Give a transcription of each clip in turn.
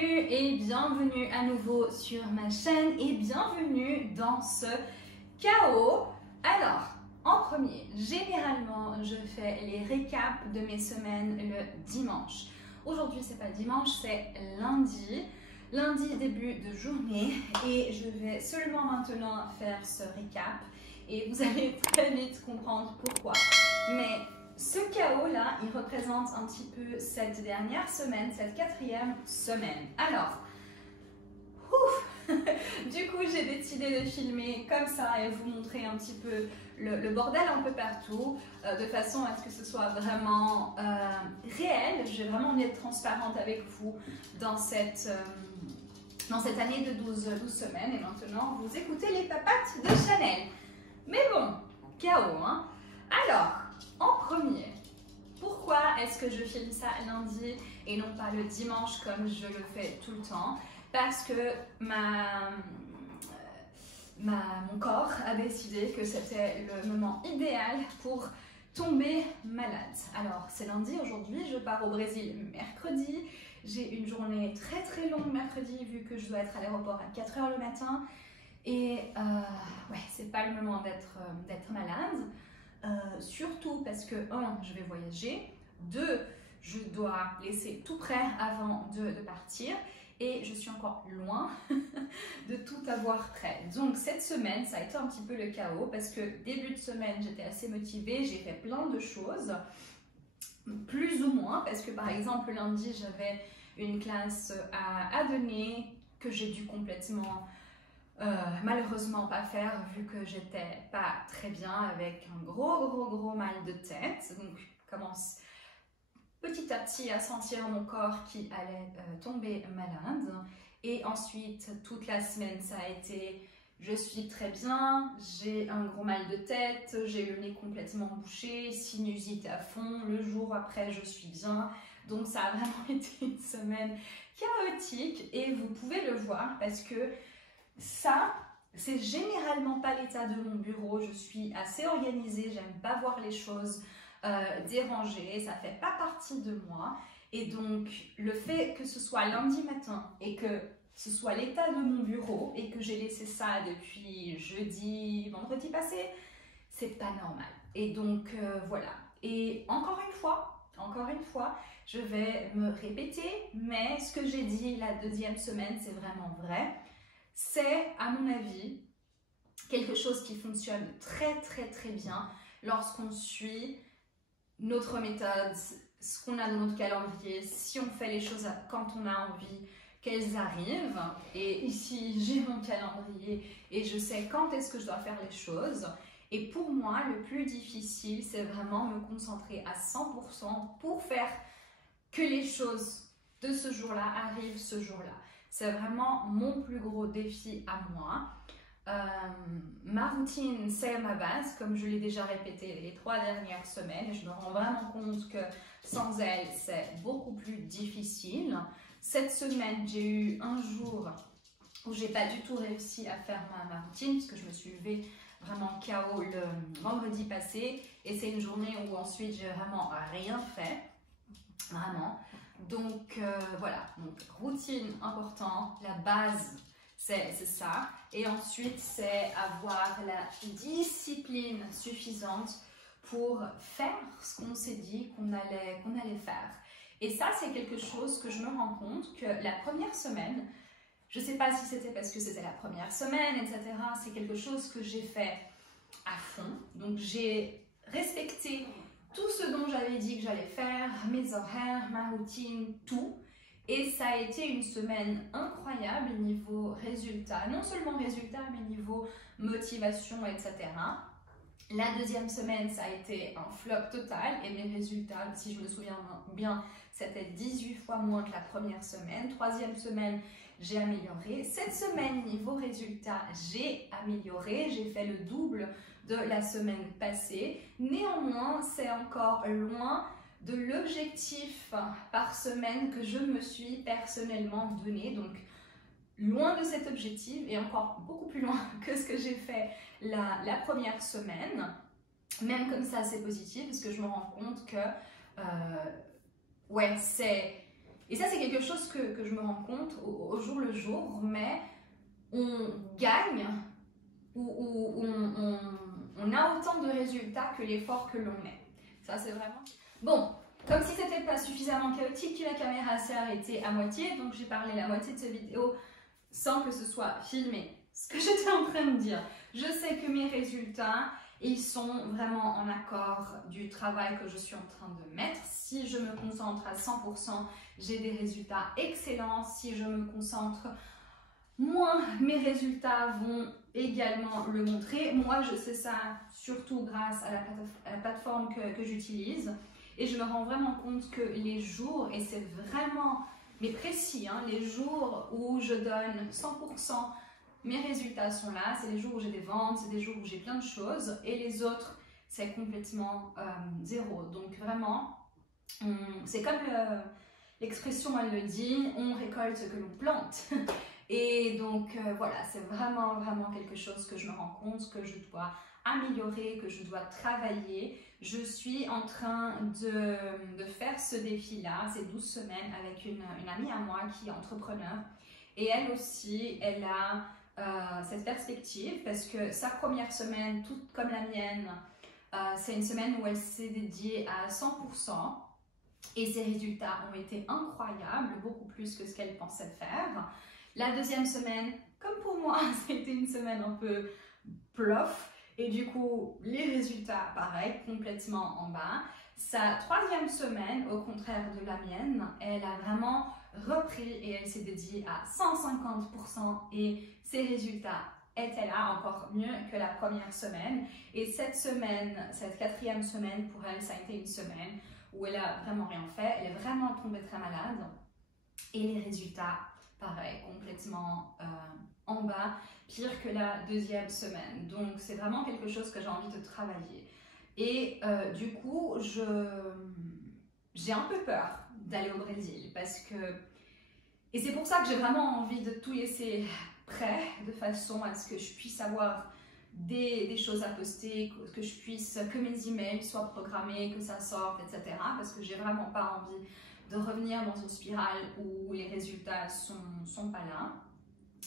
Salut et bienvenue à nouveau sur ma chaîne et bienvenue dans ce chaos. Alors, en premier, généralement, je fais les récaps de mes semaines le dimanche. Aujourd'hui, c'est pas dimanche, c'est lundi. Lundi, début de journée et je vais seulement maintenant faire ce récap et vous allez très vite comprendre pourquoi. Mais ce chaos-là, il représente un petit peu cette dernière semaine, cette 4e semaine. Alors, du coup, j'ai décidé de filmer comme ça et vous montrer un petit peu le bordel un peu partout, de façon à ce que ce soit vraiment réel. J'ai vraiment envie d'être transparente avec vous dans cette année de 12 semaines. Et maintenant, vous écoutez les papates de Chanel. Mais bon, chaos, hein. Alors, en premier, pourquoi est-ce que je filme ça lundi et non pas le dimanche comme je le fais tout le temps? Parce que mon corps a décidé que c'était le moment idéal pour tomber malade. Alors, c'est lundi aujourd'hui, je pars au Brésil mercredi. J'ai une journée très très longue mercredi vu que je dois être à l'aéroport à 4 h le matin. Et ouais, c'est pas le moment d'être malade. Surtout parce que 1, je vais voyager, 2, je dois laisser tout prêt avant de partir et je suis encore loin de tout avoir prêt. Donc cette semaine, ça a été un petit peu le chaos parce que début de semaine, j'étais assez motivée, j'ai fait plein de choses, plus ou moins, parce que par exemple lundi, j'avais une classe à donner que j'ai dû complètement malheureusement pas faire vu que j'étais pas très bien avec un gros mal de tête. Donc commence petit à petit à sentir mon corps qui allait tomber malade. Et ensuite toute la semaine ça a été je suis très bien, j'ai un gros mal de tête, j'ai le nez complètement bouché, sinusite à fond, le jour après je suis bien. Donc ça a vraiment été une semaine chaotique et vous pouvez le voir parce que ça, c'est généralement pas l'état de mon bureau. Je suis assez organisée, j'aime pas voir les choses dérangées, ça fait pas partie de moi. Et donc, le fait que ce soit lundi matin et que ce soit l'état de mon bureau et que j'ai laissé ça depuis jeudi, vendredi passé, c'est pas normal. Et donc, voilà. Et encore une fois, je vais me répéter, mais ce que j'ai dit la 2e semaine, c'est vraiment vrai. C'est, à mon avis, quelque chose qui fonctionne très bien lorsqu'on suit notre méthode, ce qu'on a dans notre calendrier, si on fait les choses quand on a envie qu'elles arrivent. Et ici, j'ai mon calendrier et je sais quand est-ce que je dois faire les choses. Et pour moi, le plus difficile, c'est vraiment me concentrer à 100% pour faire que les choses de ce jour-là arrivent ce jour-là. C'est vraiment mon plus gros défi à moi. Ma routine, c'est ma base, comme je l'ai déjà répété les 3 dernières semaines. Et je me rends vraiment compte que sans elle, c'est beaucoup plus difficile. Cette semaine, j'ai eu un jour où j'ai pas du tout réussi à faire ma routine, parce que je me suis levée vraiment KO le vendredi passé. Et c'est une journée où ensuite, j'ai vraiment rien fait. Vraiment. Donc voilà, donc routine important, la base c'est ça. Et ensuite c'est avoir la discipline suffisante pour faire ce qu'on s'est dit qu'on allait faire. Et ça c'est quelque chose que je me rends compte que la première semaine, je ne sais pas si c'était parce que c'était la première semaine, etc. C'est quelque chose que j'ai fait à fond. Donc j'ai respecté tout ce dont j'avais dit que j'allais faire, mes horaires, ma routine, tout. Et ça a été une semaine incroyable niveau résultat. Non seulement résultat, mais niveau motivation, etc. La 2e semaine, ça a été un flop total. Et mes résultats, si je me souviens bien, c'était 18 fois moins que la première semaine. 3e semaine, j'ai amélioré. Cette semaine, niveau résultat, j'ai amélioré. J'ai fait le double de la semaine passée. Néanmoins, c'est encore loin de l'objectif par semaine que je me suis personnellement donné. Donc, loin de cet objectif et encore beaucoup plus loin que ce que j'ai fait la première semaine. Même comme ça, c'est positif parce que je me rends compte que ouais, c'est Et ça, c'est quelque chose que je me rends compte au jour le jour, mais on gagne ou on a autant de résultats que l'effort que l'on met. Ça, c'est vraiment... Bon, comme si c'était pas suffisamment chaotique, la caméra s'est arrêtée à moitié, donc j'ai parlé la moitié de cette vidéo sans que ce soit filmé. Ce que j'étais en train de dire, je sais que mes résultats, ils sont vraiment en accord du travail que je suis en train de mettre. Si je me concentre à 100%, j'ai des résultats excellents. Si je me concentre moins, mes résultats vont également le montrer. Moi, je sais ça surtout grâce à la plateforme que j'utilise. Et je me rends vraiment compte que les jours, et c'est vraiment, mais précis, hein, les jours où je donne 100%, mes résultats sont là, c'est les jours où j'ai des ventes, c'est des jours où j'ai plein de choses, et les autres, c'est complètement zéro. Donc vraiment, c'est comme l'expression, elle le dit, on récolte ce que l'on plante. Et donc voilà, c'est vraiment quelque chose que je me rends compte, que je dois améliorer, que je dois travailler. Je suis en train de faire ce défi-là, ces 12 semaines, avec une amie à moi qui est entrepreneur. Et elle aussi, elle a cette perspective parce que sa première semaine, tout comme la mienne, c'est une semaine où elle s'est dédiée à 100% et ses résultats ont été incroyables, beaucoup plus que ce qu'elle pensait faire. La deuxième semaine, comme pour moi, c'était une semaine un peu plof et du coup, les résultats, pareil, complètement en bas. Sa troisième semaine, au contraire de la mienne, elle a vraiment repris et elle s'est dédiée à 150% et ses résultats étaient là encore mieux que la première semaine. Et cette semaine, cette quatrième semaine, pour elle, ça a été une semaine où elle a vraiment rien fait. Elle est vraiment tombée très malade et les résultats, pareil, complètement en bas, pire que la deuxième semaine. Donc c'est vraiment quelque chose que j'ai envie de travailler. Et du coup, j'ai un peu peur d'aller au Brésil parce que... Et c'est pour ça que j'ai vraiment envie de tout laisser prêt, de façon à ce que je puisse avoir des choses à poster, que mes emails soient programmés, que ça sorte, etc. Parce que j'ai vraiment pas envie de revenir dans une spirale où les résultats sont pas là.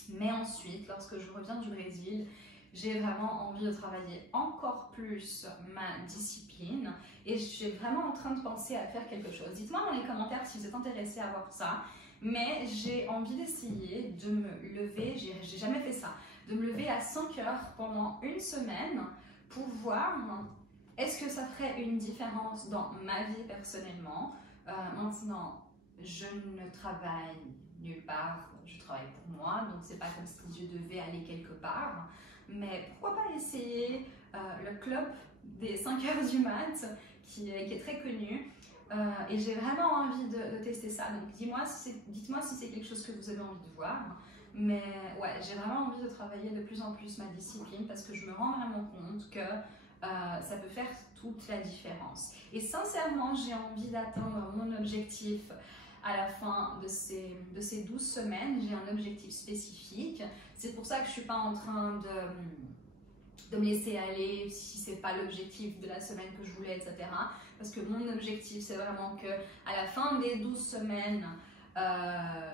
Mais ensuite, lorsque je reviens du Brésil, j'ai vraiment envie de travailler encore plus ma discipline et je suis vraiment en train de penser à faire quelque chose. Dites-moi dans les commentaires si vous êtes intéressés à voir ça, mais j'ai envie d'essayer de me lever, j'ai jamais fait ça, de me lever à 5 heures pendant une semaine pour voir est-ce que ça ferait une différence dans ma vie personnellement. Maintenant, je ne travaille nulle part, je travaille pour moi, donc c'est pas comme si je devais aller quelque part. Mais pourquoi pas essayer le club des 5 heures du mat qui est très connu et j'ai vraiment envie de tester ça. Donc dites-moi si c'est quelque chose que vous avez envie de voir. Mais ouais, j'ai vraiment envie de travailler de plus en plus ma discipline parce que je me rends vraiment compte que ça peut faire toute la différence. Et sincèrement, j'ai envie d'atteindre mon objectif à la fin de ces 12 semaines. J'ai un objectif spécifique. C'est pour ça que je ne suis pas en train de me laisser aller si ce n'est pas l'objectif de la semaine que je voulais, etc. Parce que mon objectif, c'est vraiment qu'à la fin des 12 semaines,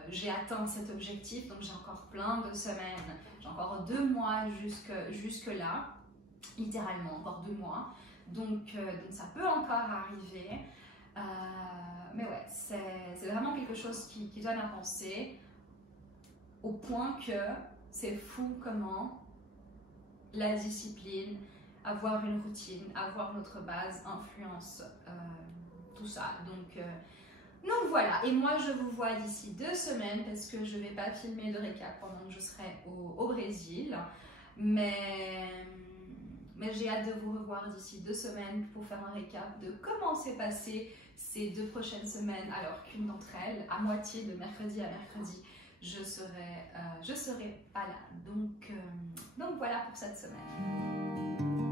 j'ai atteint cet objectif. Donc j'ai encore plein de semaines. J'ai encore 2 mois jusque là. Littéralement, encore 2 mois. Donc ça peut encore arriver. Mais ouais, c'est vraiment quelque chose qui donne à penser au point que c'est fou comment la discipline, avoir une routine, avoir notre base influence tout ça. Donc voilà, et moi je vous vois d'ici 2 semaines parce que je ne vais pas filmer de récap pendant que je serai au Brésil. Mais j'ai hâte de vous revoir d'ici 2 semaines pour faire un récap de comment s'est passé ces 2 prochaines semaines, alors qu'une d'entre elles, à moitié de mercredi à mercredi, je serai pas là. Donc voilà pour cette semaine.